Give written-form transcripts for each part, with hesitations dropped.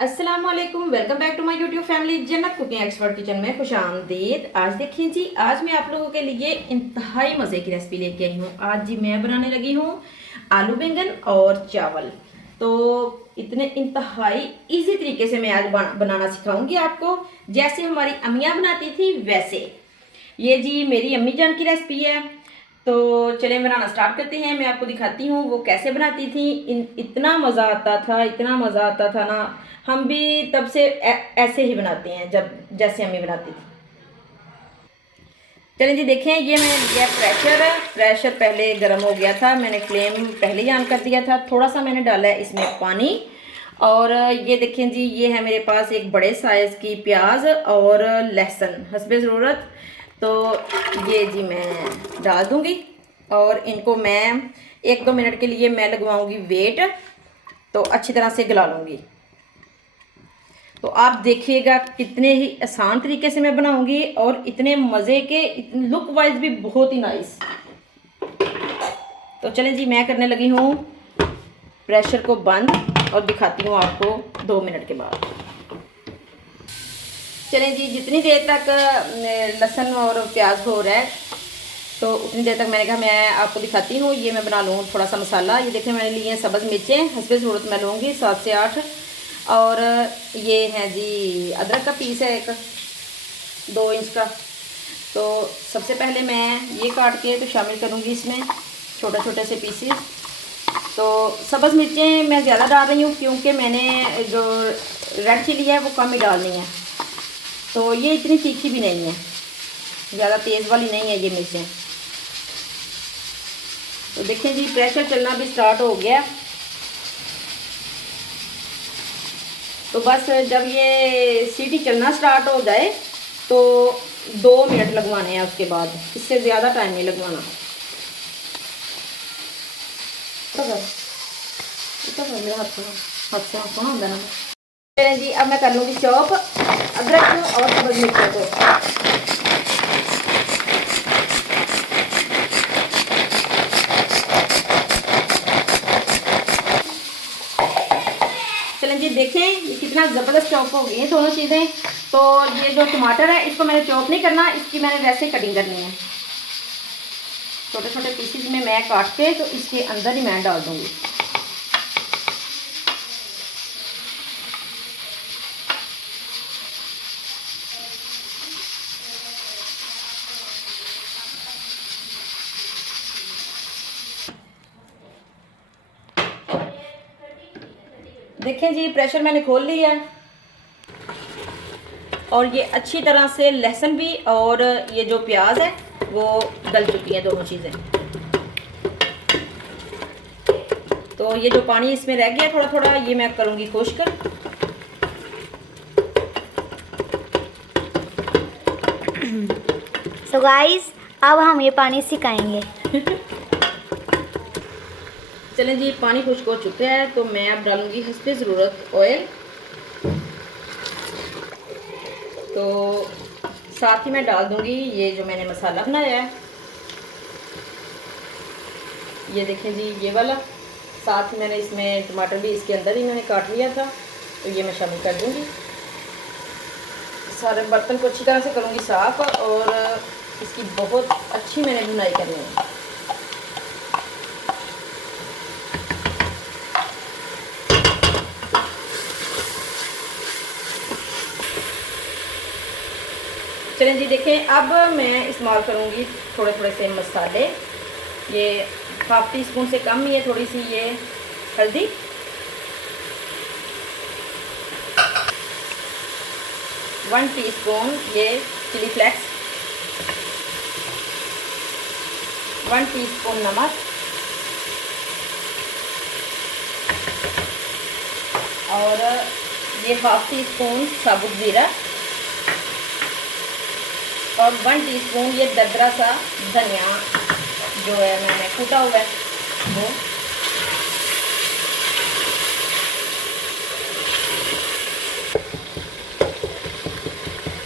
अस्सलाम वालेकुम, welcome back to my YouTube family Jannat cooking expert kitchen में खुश आमदीद। आज देखिए जी, आज मैं आप लोगों के लिए इंतहाई मज़े की रेसिपी लेके आई हूँ। आज जी मैं बनाने लगी हूँ आलू बैंगन और चावल। तो इतने इंतहाई इजी तरीके से मैं आज बनाना सिखाऊंगी आपको, जैसे हमारी अम्मियाँ बनाती थी वैसे। ये जी मेरी अम्मी जान की रेसिपी है। तो चले बनाना स्टार्ट करते हैं। मैं आपको दिखाती हूँ वो कैसे बनाती थी। इतना मज़ा आता था, इतना मज़ा आता था ना। हम भी तब से ऐसे ही बनाते हैं जब जैसे अम्मी बनाती थी। चलें जी, देखें ये मैंने लिया प्रेशर। प्रेशर पहले गर्म हो गया था, मैंने फ्लेम पहले ही ऑन कर दिया था। थोड़ा सा मैंने डाला है इसमें पानी। और ये देखें जी, ये है मेरे पास एक बड़े साइज़ की प्याज और लहसुन हस्बे ज़रूरत। तो ये जी मैं डाल दूँगी और इनको मैं 1-2 मिनट के लिए मैं लगवाऊँगी वेट। तो अच्छी तरह से गला लूँगी। तो आप देखिएगा कितने ही आसान तरीके से मैं बनाऊंगी और इतने मज़े के, लुक वाइज भी बहुत ही नाइस। तो चलें जी, मैं करने लगी हूँ प्रेशर को बंद और दिखाती हूँ आपको 2 मिनट के बाद। चलें जी, जितनी देर तक लहसुन और प्याज हो रहा है तो उतनी देर तक मैंने कहा मैं आपको दिखाती हूँ। ये मैं बना लूँ थोड़ा सा मसाला। ये देखें मैंने लिए हैं सब्ज़ मिर्चें, हस्बे ज़रूरत मैं लूँगी 7 से 8। और ये है जी अदरक का पीस है एक 2 इंच का। तो सबसे पहले मैं ये काट के तो शामिल करूँगी इसमें छोटे छोटे से पीसेस। तो सब्ज़ मिर्चें मैं ज़्यादा डाल रही हूँ क्योंकि मैंने जो रेड चिली है वो कम ही डालनी है। तो ये इतनी तीखी भी नहीं है, ज़्यादा तेज़ वाली नहीं है ये मिर्चें। तो देखें जी, प्रेशर चलना भी स्टार्ट हो गया। तो बस जब ये सीटी चलना स्टार्ट हो जाए तो 2 मिनट लगवाने हैं, उसके बाद इससे ज़्यादा टाइम नहीं लगवाना। तो मेरे हाथ से कौन होगा ना। चलें जी, अब मैं कर लूँगी चॉप अदरक और सब्ज़ मिर्चों को। चलें जी, देखें ये कितना ज़बरदस्त चॉप हो गई हैं दोनों चीज़ें। तो ये जो टमाटर है इसको मैंने चॉप नहीं करना, इसकी मैंने वैसे कटिंग करनी है। छोटे छोटे पीसेस में मैं काट के तो इसके अंदर ही मैं डाल दूँगी। देखें जी, प्रेशर मैंने खोल लिया है और ये अच्छी तरह से लहसुन भी और ये जो प्याज है वो गल चुकी है दोनों चीज़ें। तो ये जो पानी इसमें रह गया थोड़ा थोड़ा, ये मैं करूँगी खुश्क। सो गाइस, अब हम ये पानी सिकाएंगे। चलें जी, पानी खुश्क हो चुका है तो मैं अब डालूंगी हस्बे ज़रूरत ऑयल। तो साथ ही मैं डाल दूंगी ये जो मैंने मसाला बनाया है, ये देखें जी ये वाला। साथ ही मैंने इसमें टमाटर भी इसके अंदर ही मैंने काट लिया था, तो ये मैं शामिल कर दूंगी। सारे बर्तन को अच्छी तरह से करूंगी साफ़ और इसकी बहुत अच्छी मैंने भुनाई करनी है। चलें जी, देखें अब मैं इस्तेमाल करूँगी थोड़े थोड़े से मसाले। ये 1/2 टीस्पून से कम ही है थोड़ी सी ये हल्दी, 1 टीस्पून ये चिली फ्लेक्स, 1 टीस्पून नमक और ये 1/2 टीस्पून साबुत ज़ीरा और 1 टीस्पून ये दरदरा सा धनिया जो है मैंने कूटा हुआ है वो।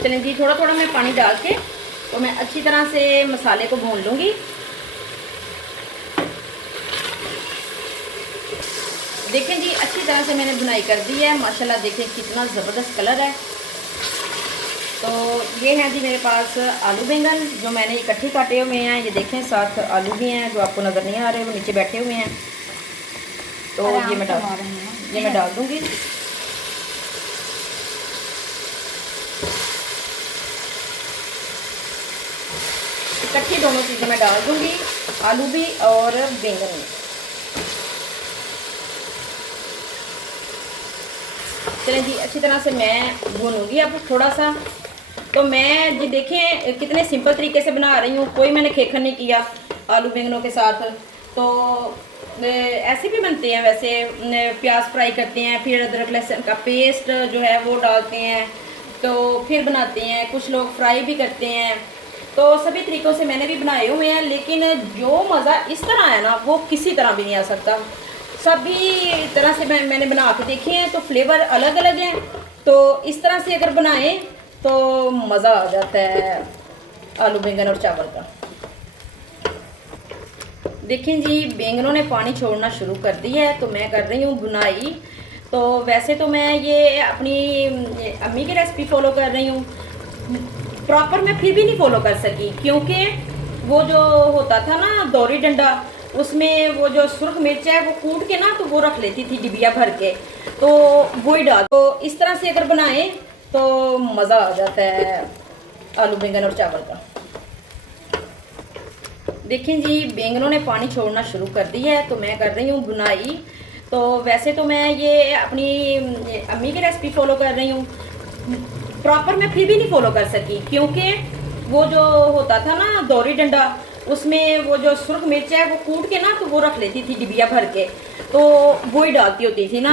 चलें जी, थोड़ा थोड़ा मैं पानी डाल के तो मैं अच्छी तरह से मसाले को भून लूँगी। देखें जी, अच्छी तरह से मैंने बुनाई कर दी है। माशाल्लाह देखें कितना ज़बरदस्त कलर है। तो ये हैं जी मेरे पास आलू बैंगन जो मैंने इकट्ठे काटे हुए हैं। ये देखें साथ आलू भी हैं जो आपको नज़र नहीं आ रहे, वो नीचे बैठे हुए हैं। तो ये मैं डाल दूँगी। इकट्ठी दोनों चीज़ें मैं डाल दूँगी, आलू भी और बैंगन भी। चलें जी, अच्छी तरह से मैं भूनूंगी अब थोड़ा सा। तो मैं जी देखें कितने सिंपल तरीके से बना रही हूँ, कोई मैंने खेखन नहीं किया आलू बैंगनों के साथ। तो ऐसे भी बनते हैं, वैसे प्याज फ्राई करते हैं, फिर अदरक लहसुन का पेस्ट जो है वो डालते हैं, तो फिर बनाते हैं। कुछ लोग फ्राई भी करते हैं। तो सभी तरीक़ों से मैंने भी बनाए हुए हैं, लेकिन जो मज़ा इस तरह है ना वो किसी तरह भी नहीं आ सकता। सभी तरह से मैंने बना के देखे हैं तो फ्लेवर अलग अलग हैं। तो इस तरह से अगर बनाएं तो मज़ा आ जाता है आलू बैंगन और चावल का। देखें जी, बैंगनों ने पानी छोड़ना शुरू कर दिया है तो मैं कर रही हूँ बुनाई। तो वैसे तो मैं ये अपनी अम्मी की रेसिपी फॉलो कर रही हूँ, प्रॉपर मैं फिर भी नहीं फॉलो कर सकी, क्योंकि वो जो होता था ना दौरी डंडा, उसमें वो जो सुर्ख मिर्च है वो कूट के ना तो वो रख लेती थी डिबिया भर के, तो वो ही डाल। तो इस तरह से अगर बनाएं तो मज़ा आ जाता है आलू बैंगन और चावल का। देखें जी, बैंगनों ने पानी छोड़ना शुरू कर दिया है तो मैं कर रही हूँ बुनाई। तो वैसे तो मैं ये अपनी अम्मी की रेसिपी फॉलो कर रही हूँ, प्रॉपर मैं फिर भी नहीं फॉलो कर सकी, क्योंकि वो जो होता था ना दौरी डंडा, उसमें वो जो सुर्ख मिर्च है वो कूट के ना तो वो रख लेती थी डिबिया भर के, तो वो ही डालती होती थी ना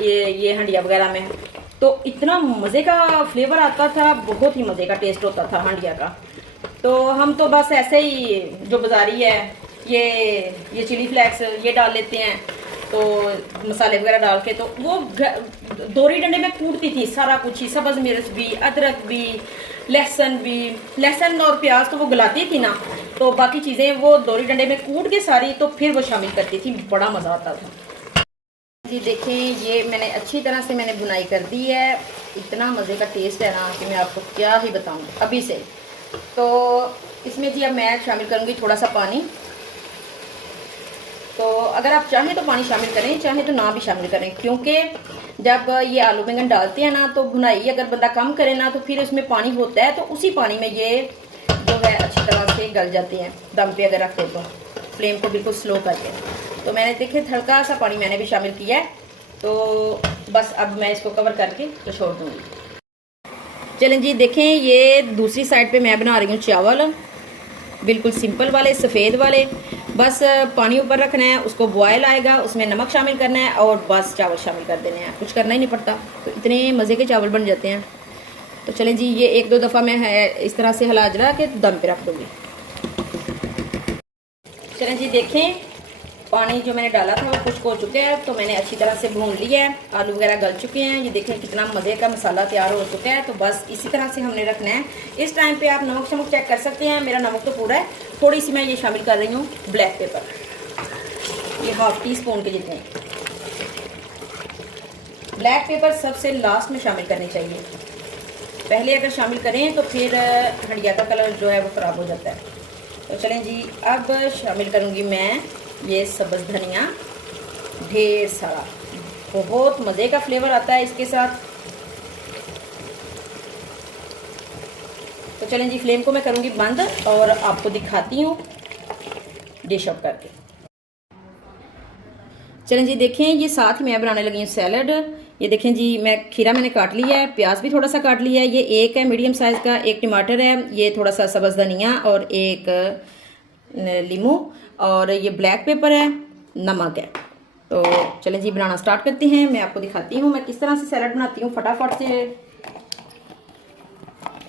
ये हंडिया वगैरह में। तो इतना मज़े का फ्लेवर आता था, बहुत ही मज़े का टेस्ट होता था हंडिया का। तो हम तो बस ऐसे ही जो बाज़ारी है ये चिली फ्लेक्स ये डाल लेते हैं, तो मसाले वगैरह डाल के। तो वो दोरी डंडे में कूटती थी सारा कुछ ही, सब्ज़ मिर्च भी, अदरक भी, लहसुन भी। लहसुन और प्याज तो वो गलाती थी ना, तो बाकी चीज़ें वो दोरी डंडे में कूट के सारी तो फिर वो शामिल करती थी, बड़ा मज़ा आता था जी। देखें, ये मैंने अच्छी तरह से मैंने बुनाई कर दी है। इतना मज़े का टेस्ट है ना कि मैं आपको क्या ही बताऊँ अभी से। तो इसमें जी अब मैं शामिल करूँगी थोड़ा सा पानी। तो अगर आप चाहें तो पानी शामिल करें, चाहें तो ना भी शामिल करें, क्योंकि जब ये आलू बैंगन डालते हैं ना तो भुनाई अगर बंदा कम करे ना तो फिर उसमें पानी होता है, तो उसी पानी में ये जो है अच्छी तरह से गल जाते हैं। दम पे अगर रखते तो फ्लेम को बिल्कुल स्लो करके। तो मैंने देखे हल्का सा पानी मैंने भी शामिल किया है। तो बस अब मैं इसको कवर करके तो छोड़ दूँगी। चलें जी, देखें ये दूसरी साइड पे मैं बना रही हूँ चावल, बिल्कुल सिंपल वाले सफ़ेद वाले। बस पानी ऊपर रखना है, उसको बॉयल आएगा, उसमें नमक शामिल करना है और बस चावल शामिल कर देने हैं, कुछ करना ही नहीं पड़ता। तो इतने मज़े के चावल बन जाते हैं। तो चलें जी, ये एक दो दफ़ा मैं इस तरह से हिला जला के दम पे रख दूँगी। चलें जी, देखें पानी जो मैंने डाला था वो खुश्क हो चुका है, तो मैंने अच्छी तरह से भून लिया है। आलू वगैरह गल चुके हैं। ये देखें कितना मज़े का मसाला तैयार हो चुका है। तो बस इसी तरह से हमने रखना है। इस टाइम पे आप नमक शमक चेक कर सकते हैं, मेरा नमक तो पूरा है। थोड़ी सी मैं ये शामिल कर रही हूँ ब्लैक पेपर, ये ½ टीस्पून के जितने। ब्लैक पेपर सबसे लास्ट में शामिल करनी चाहिए, पहले अगर शामिल करें तो फिर हंडिया का कलर जो है वो ख़राब हो जाता है। तो चलें जी, अब शामिल करूँगी मैं ये सब्ज़ धनिया, ढेर सारा, बहुत मज़े का फ्लेवर आता है इसके साथ। तो चलें जी, फ्लेम को मैं करूँगी बंद और आपको दिखाती हूँ डिश आउट करके। चलें जी, देखें ये साथ ही मैं बनाने लगी हूँ सैलड। ये देखें जी, मैं खीरा मैंने काट लिया है, प्याज भी थोड़ा सा काट लिया है। ये एक है मीडियम साइज़ का, एक टमाटर है, ये थोड़ा सा सब्ज़ धनिया और एक लीमू, और ये ब्लैक पेपर है, नमक है। तो चलें जी, बनाना स्टार्ट करते हैं। मैं आपको दिखाती हूँ मैं किस तरह से सैलड बनाती हूँ, फटाफट से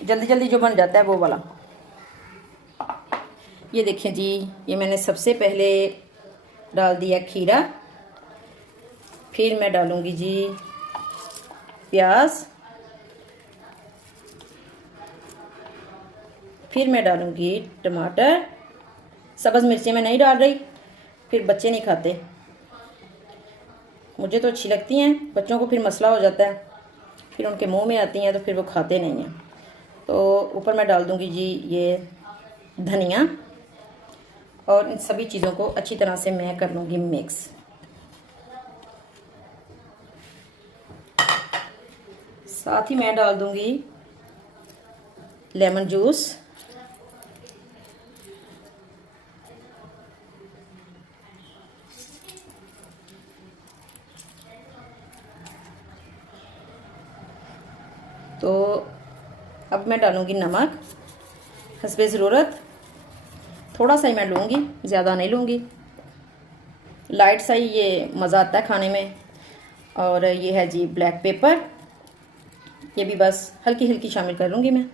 जल्दी जल्दी जो बन जाता है वो वाला। ये देखें जी, ये मैंने सबसे पहले डाल दिया खीरा, फिर मैं डालूँगी जी प्याज, फिर मैं डालूँगी टमाटर। सब्ज़ मिर्ची मैं नहीं डाल रही, फिर बच्चे नहीं खाते, मुझे तो अच्छी लगती हैं, बच्चों को फिर मसला हो जाता है, फिर उनके मुंह में आती हैं तो फिर वो खाते नहीं हैं। तो ऊपर मैं डाल दूँगी जी ये धनिया, और इन सभी चीज़ों को अच्छी तरह से मैं कर लूँगी मिक्स। साथ ही मैं डाल दूँगी लेमन जूस, तो अब मैं डालूँगी नमक हस्बे ज़रूरत, थोड़ा सा ही मैं लूँगी, ज़्यादा नहीं लूँगी। लाइट सा ही ये मज़ा आता है खाने में। और ये है जी ब्लैक पेपर, ये भी बस हल्की हल्की शामिल कर लूँगी मैं।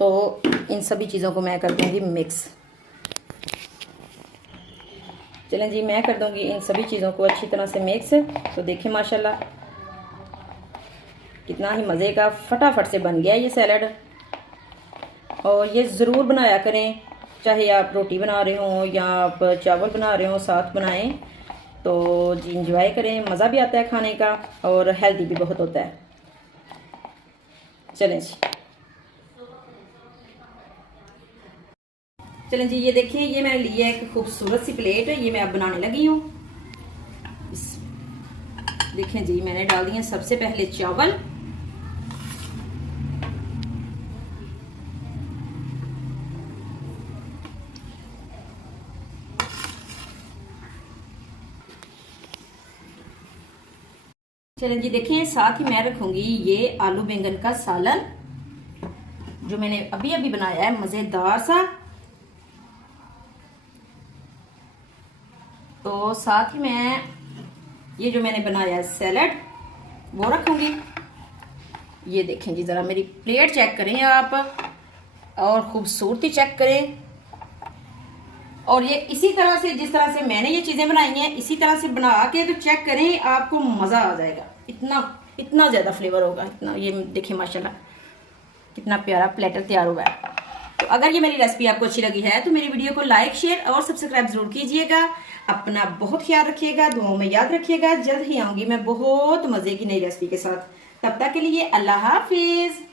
तो इन सभी चीज़ों को मैं कर दूँगी मिक्स। चलें जी, मैं कर दूँगी इन सभी चीज़ों को अच्छी तरह से मिक्स। तो देखें माशाल्लाह कितना ही मज़े का फटाफट से बन गया ये सैलड। और ये ज़रूर बनाया करें, चाहे आप रोटी बना रहे हो या आप चावल बना रहे हो, साथ बनाएं तो जी इंजॉय करें, मज़ा भी आता है खाने का और हेल्दी भी बहुत होता है। चलें जी, चलें जी, ये देखिए ये मैंने लिया एक खूबसूरत सी प्लेट, ये मैं अब बनाने लगी हूँ। देखें जी, मैंने डाल दिए सबसे पहले चावल, चलें जी देखिए, साथ ही मैं रखूंगी ये आलू बैंगन का सालन जो मैंने अभी अभी बनाया है, मज़ेदार सा। तो साथ ही मैं ये जो मैंने बनाया है सैलड वो रखूंगी। ये देखें जी, ज़रा मेरी प्लेट चेक करें आप और खूबसूरती चेक करें। और ये इसी तरह से, जिस तरह से मैंने ये चीज़ें बनाई हैं, इसी तरह से बना के तो चेक करें, आपको मज़ा आ जाएगा। इतना ज़्यादा फ्लेवर होगा, इतना। ये देखिए माशाल्लाह कितना प्यारा प्लेटर तैयार हुआ है। तो अगर ये मेरी रेसिपी आपको अच्छी लगी है तो मेरी वीडियो को लाइक, शेयर और सब्सक्राइब ज़रूर कीजिएगा। अपना बहुत ख्याल रखिएगा, दुआओं में याद रखिएगा। जल्द ही आऊँगी मैं बहुत मज़े की नई रेसिपी के साथ। तब तक के लिए अल्लाह हाफिज़।